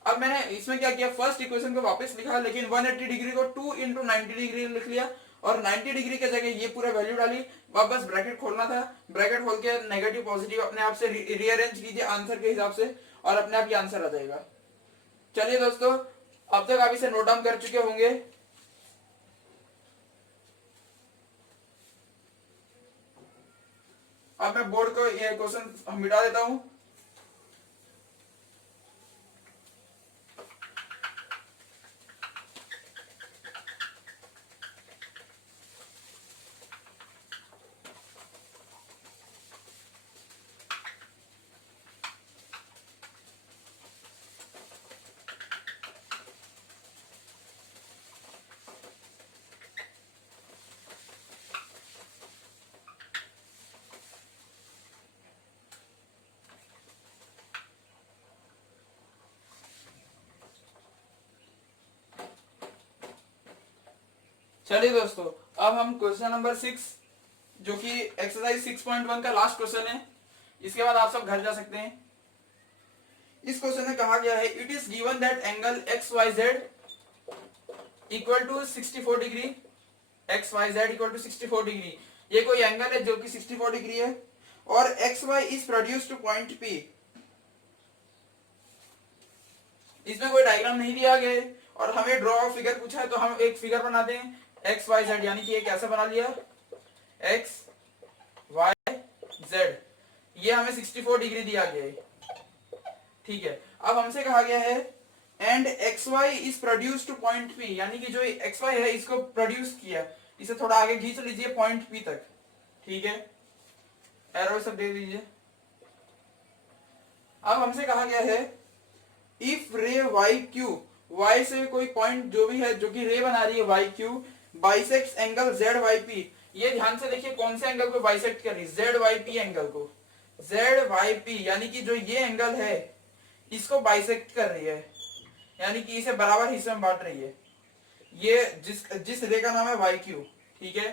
अब मैंने इसमें क्या किया, फर्स्ट इक्वेशन को वापस लिखा, लेकिन 180 डिग्री को 2 इंटू 90 डिग्री लिख लिया और 90 डिग्री के जगह ये पूरा वैल्यू डाली। बस ब्रैकेट खोलना था, ब्रैकेट खोल के नेगेटिव पॉजिटिव अपने आप से रीअरेंज कीजिए आंसर के हिसाब से और अपने आप ये आंसर आ जाएगा। चलिए दोस्तों, अब तक आप इसे नोट डाउन कर चुके होंगे। अब मैं बोर्ड को ये क्वेश्चन मिटा देता हूं। चलिए दोस्तों, अब हम क्वेश्चन नंबर 6 जो कि एक्सरसाइज 6.1 का लास्ट क्वेश्चन है, इसके बाद आप सब घर जा सकते हैं। इस क्वेश्चन में कहा गया है it is given that angle X Y Z equal to 64 degree, X Y Z equal to 64 degree, ये कोई एंगल है जो कि 64 डिग्री है और X Y is produce to point P. इसमें कोई डायग्राम नहीं दिया गया है और हमें ड्रॉ फिगर पूछा है, तो हम एक फिगर बनाते हैं एक्स वाई जेड, यानी कि ये कैसे बना लिया, एक्स वाई जेड, ये हमें 64 डिग्री दिया गया है। ठीक है, अब हमसे कहा गया है and X Y is produce to point P, यानी कि जो एक्स वाई है इसको प्रोड्यूस किया, इसे थोड़ा आगे खींच लीजिए पॉइंट पी तक। ठीक है, एरो सब दे दीजिए। अब हमसे कहा गया है इफ रे वाई क्यू, वाई से कोई पॉइंट जो भी है जो कि रे बना रही है Y Q, bisects angle Z Y P, ये ध्यान से देखिए कौन से एंगल को बाइसेक्ट कर रही है, जेड वाई पी एंगल को, जेड वाई पी यानी कि जो ये एंगल है इसको बाइसेक्ट कर रही है, यानी कि इसे बराबर हिस्से में बांट रही है, ये जिस रे का नाम है वाई क्यू। ठीक है,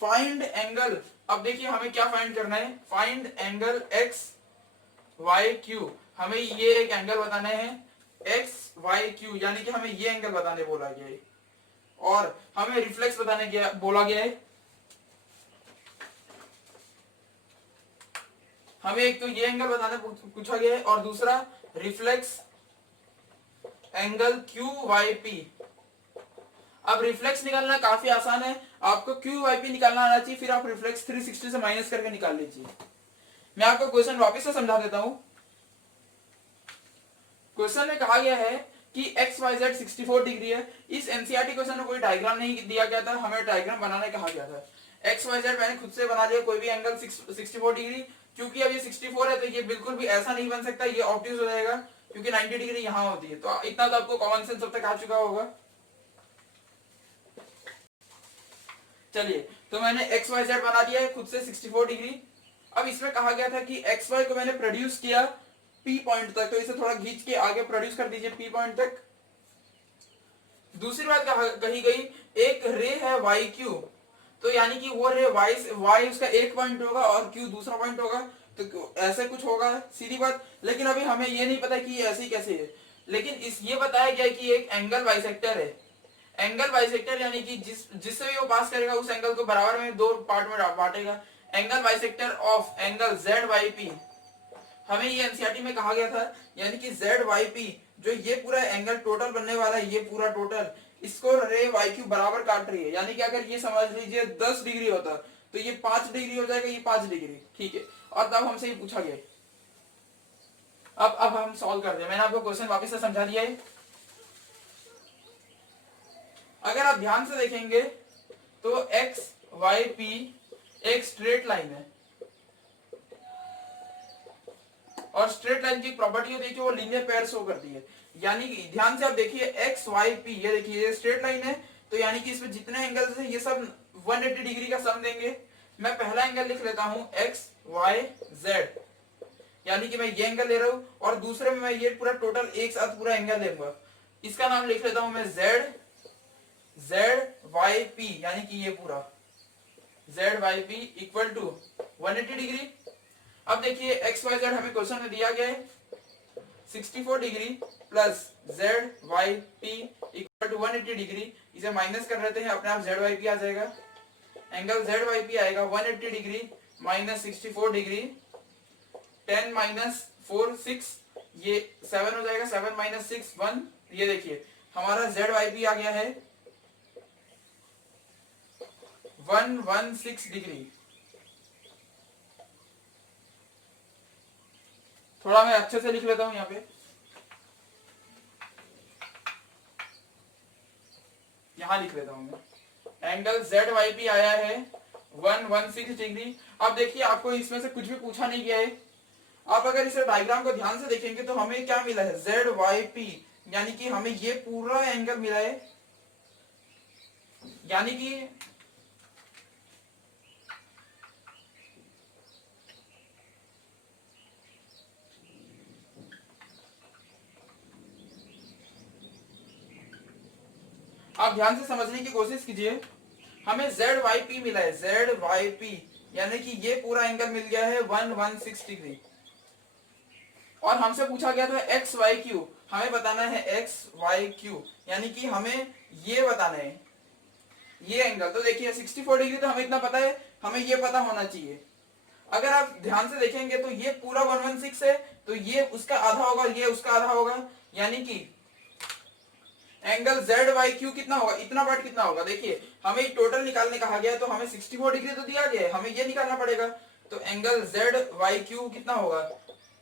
फाइंड एंगल, अब देखिए हमें क्या फाइंड करना है, find angle X Y Q, हमें ये एक एंगल बताना है एक्स वाई क्यू, यानी कि हमें ये एंगल बताने बोला गया है और हमें रिफ्लेक्स बताने बोला गया है। हमें एक तो ये एंगल बताने पूछा गया है और दूसरा reflex angle Q Y P. अब रिफ्लेक्स निकालना काफी आसान है, आपको क्यू वाई पी निकालना आना चाहिए, फिर आप रिफ्लेक्स 360 से माइनस करके निकाल लीजिए। मैं आपको क्वेश्चन वापस से समझा देता हूं। क्वेश्चन में कहा गया है कि एक्स वाई जेड 64 डिग्री है, इस एनसीईआरटी क्वेश्चन में कोई डायग्राम नहीं दिया गया था, हमें डायग्राम बनाने कहा गया था। एक्स वाई जेड मैंने खुद से बना लिया, कोई भी एंगल 64 डिग्री, क्योंकि अब ये 64 है तो ये बिल्कुल भी ऐसा नहीं बन सकता, ये ऑब्ट्यूज हो जाएगा क्योंकि 90 डिग्री यहां होती है, तो इतना तो आपको कॉमन सेंस अब तक आ चुका होगा। चलिए, तो मैंने एक्स वाई जेड बना दिया है खुद से 64 डिग्री। अब इसमें कहा गया था कि एक्स वाई को मैंने प्रोड्यूस किया पी पॉइंट तक, तो इसे थोड़ा खींच के आगे प्रोड्यूस कर दीजिए पी पॉइंट तक। दूसरी बात कही गई एक रे है वाई क्यू, तो यानी कि वो रे वाई उसका एक पॉइंट होगा और क्यू दूसरा पॉइंट होगा, तो ऐसे कुछ होगा सीधी बात। लेकिन अभी हमें ये नहीं पता कि ये ऐसी कैसे है, लेकिन ये बताया गया कि एक एंगल बाइसेक्टर है। एंगल बाइसेक्टर यानी कि जिससे भी वो पास करेगा उस एंगल को बराबर में दो पार्ट में बांटेगा। Angle bisector of angle Z Y P, हमें ये एनसीईआरटी में कहा गया था, यानी कि जेड वाई पी जो ये पूरा एंगल टोटल बनने वाला है, ये पूरा टोटल इसको रे वाई क्यू बराबर काट रही है, यानी कि अगर ये समझ लीजिए 10 डिग्री होता तो ये 5 डिग्री हो जाएगा, ये 5 डिग्री। ठीक है, और तब हमसे ये पूछा गया। अब हम सॉल्व कर दिया, मैंने आपको क्वेश्चन वापस से समझा दिया है। अगर आप ध्यान से देखेंगे तो एक्स वाई पी एक स्ट्रेट लाइन है और स्ट्रेट लाइन की प्रॉपर्टी होती है कि वो लीनियर पेयर शो करती है, यानी कि ध्यान से आप देखिए एक्स वाई पी, ये देखिए ये स्ट्रेट लाइन है, तो यानी कि इसमें जितने एंगल्स हैं ये सब 180 डिग्री का सम देंगे। मैं पहला एंगल लिख लेता हूं एक्स वाई जेड, यानी कि मैं ये एंगल ले रहा हूं और दूसरे में मैं ये पूरा टोटल एक साथ पूरा एंगल लूंगा, इसका नाम लिख लेता हूं मैं जेड वाई पी, यानी कि ये पूरा Z Y P equal to 180 degree. अब देखिए एक्स वाई जेड हमें क्वेश्चन में दिया गया है 64 degree plus ZYP equal to 180 degree. इसे माइनस कर लेते हैं, अपने आप ZYP आ जाएगा। एंगल ZYP आएगा 180 डिग्री माइनस 64 डिग्री, 10 माइनस 4 6, ये 7 हो जाएगा, 7 माइनस 6 1। ये देखिए हमारा ZYP आ गया है 116 डिग्री। थोड़ा मैं अच्छे से लिख लेता हूं यहाँ पे, यहां लिख लेता हूं मैं। एंगल ZYP आया है 116 डिग्री। अब देखिए आपको इसमें से कुछ भी पूछा नहीं गया है। आप अगर इस डायग्राम को ध्यान से देखेंगे तो हमें क्या मिला है, ZYP, यानी कि हमें ये पूरा एंगल मिला है, यानी कि आप ध्यान से समझने की कोशिश कीजिए। हमें ZYP मिला है, ZYP, यानी कि ये पूरा एंगल मिल गया है 116 डिग्री। और हमसे पूछा गया था XYQ, हमें बताना है XYQ, यानी कि हमें ये बताना है ये एंगल। तो देखिए 64 डिग्री तो हमें इतना पता है, हमें ये पता होना चाहिए। अगर आप ध्यान से देखेंगे तो ये पूरा 116 है, तो ये उसका आधा होगा, ये उसका आधा होगा, यानी कि एंगल ZYQ कितना होगा, इतना पार्ट कितना होगा। देखिए हमें टोटल निकालने कहा गया है, तो हमें 64 डिग्री तो दिया गया है, हमें ये निकालना पड़ेगा। तो एंगल ZYQ कितना होगा,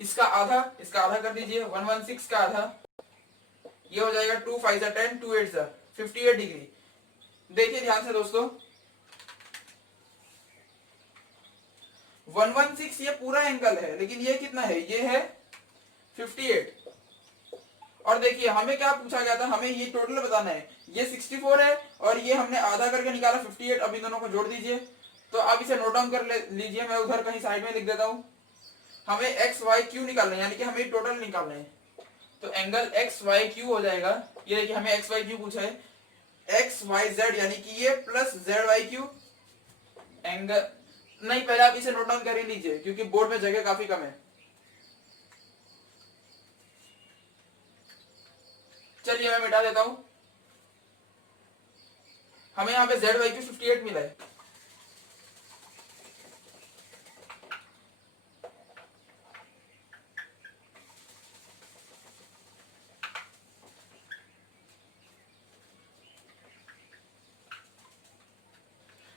इसका आधा कर दीजिए, 116 का आधा, ये हो जाएगा 2 5 10 2 8 58 डिग्री। देखिए ध्यान से दोस्तों, 116 ये पूरा एंगल है, लेकिन ये कितना है, ये है 58। और देखिए हमें क्या पूछा गया था, हमें ये टोटल बताना है। ये 64 है और ये हमने आधा करके निकाला 58। अब इन दोनों को जोड़ दीजिए। तो आप इसे नोट डाउन कर लीजिए, मैं उधर कहीं साइड में लिख देता हूं। हमें XYQ निकालना है, यानी कि हमें टोटल निकालना है। तो एंगल XYQ हो जाएगा, ये देखिए हमें XYQ पूछा है, XYZ यानी कि ये प्लस ZYQ एंगल। नहीं, पहले आप इसे नोट डाउन कर ही लीजिए, क्योंकि बोर्ड में जगह काफी कम है। चलिए मैं मिटा देता हूं। हमें यहाँ पे ZYQ 58 मिला है।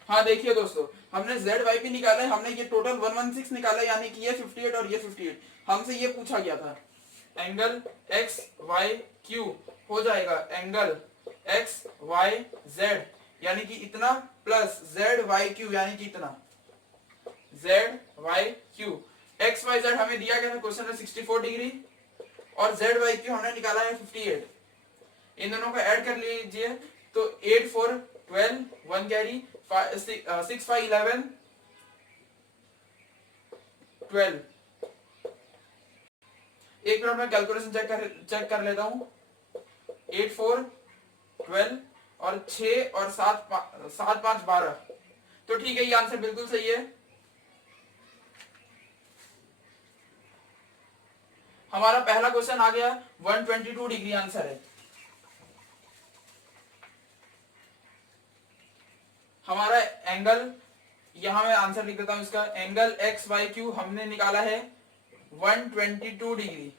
हाँ देखिए दोस्तों, हमने ZYP निकाला है, हमने ये टोटल 116 निकाला है, यानी कि ये 58 और ये 58। हमसे ये पूछा गया था, एंगल XYQ हो जाएगा एंगल XYZ यानी कि इतना प्लस ZYQ यानी कि इतना, ZYQ। XYZ हमें दिया गया था क्वेश्चन में 64 डिग्री और ZYQ हमने निकाला है 58। इन दोनों को ऐड कर लीजिए, तो 8 4 12 1 कैरी 6 5 11 12। एक मिनट में कैलकुलेशन चेक कर लेता हूं। 8 4 12 और 6 और 7 5 12। तो ठीक है, ये आंसर बिल्कुल सही है। हमारा पहला क्वेश्चन आ गया, 122 डिग्री आंसर है। हमारा एंगल, यहां मैं आंसर लिख देता हूं इसका, एंगल XYQ हमने निकाला है 122 डिग्री।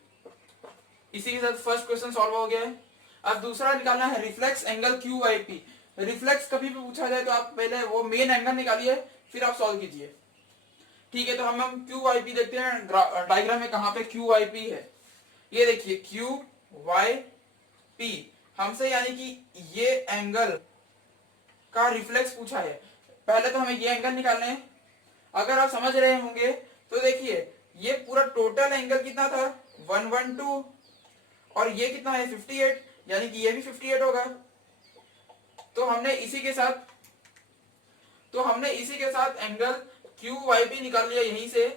इसी के साथ फर्स्ट क्वेश्चन सॉल्व हो गया है। अब दूसरा निकालना है रिफ्लेक्स एंगल QYP। रिफ्लेक्स कभी भी पूछा जाए तो आप पहले वो मेन एंगल निकालिए, फिर आप सॉल्व कीजिए। ठीक है, तो हम QYP देखते हैं डायग्राम में कहां पे QYP है। ये देखिए QYP हमसे, यानी कि ये एंगल का रिफ्लेक्स पूछा है। पहले तो हमें ये एंगल निकालने हैं। अगर आप समझ रहे होंगे तो देखिए ये पूरा टोटल एंगल कितना था, 112, और ये कितना है 58, यानी कि ये भी 58 होगा। तो हमने इसी के साथ एंगल QYP निकाल लिया यहीं से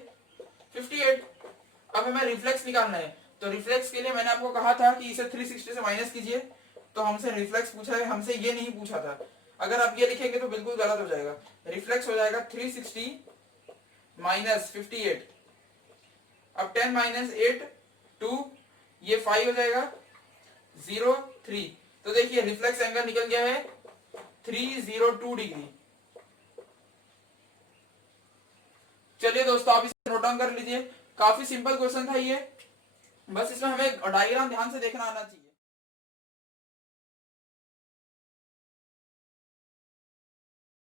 58। अब हमें रिफ्लेक्स निकालना है, तो रिफ्लेक्स के लिए मैंने आपको कहा था कि इसे 360 से माइनस कीजिए। तो हमसे रिफ्लेक्स पूछा है, हमसे ये नहीं पूछा था। अगर आप ये लिखेंगे तो बिल्कुल गलत हो जाएगा। रिफ्लेक्स हो जाएगा 360 माइनस 58। अब 10 माइनस 8 2, ये 5 हो जाएगा 0 3। तो देखिए रिफ्लेक्स एंगल निकल गया है 302 डिग्री। चलिए दोस्तों आप इसे नोट डाउन कर लीजिए, काफी सिंपल क्वेश्चन था ये, बस इसमें हमें डायग्राम ध्यान से देखना आना चाहिए।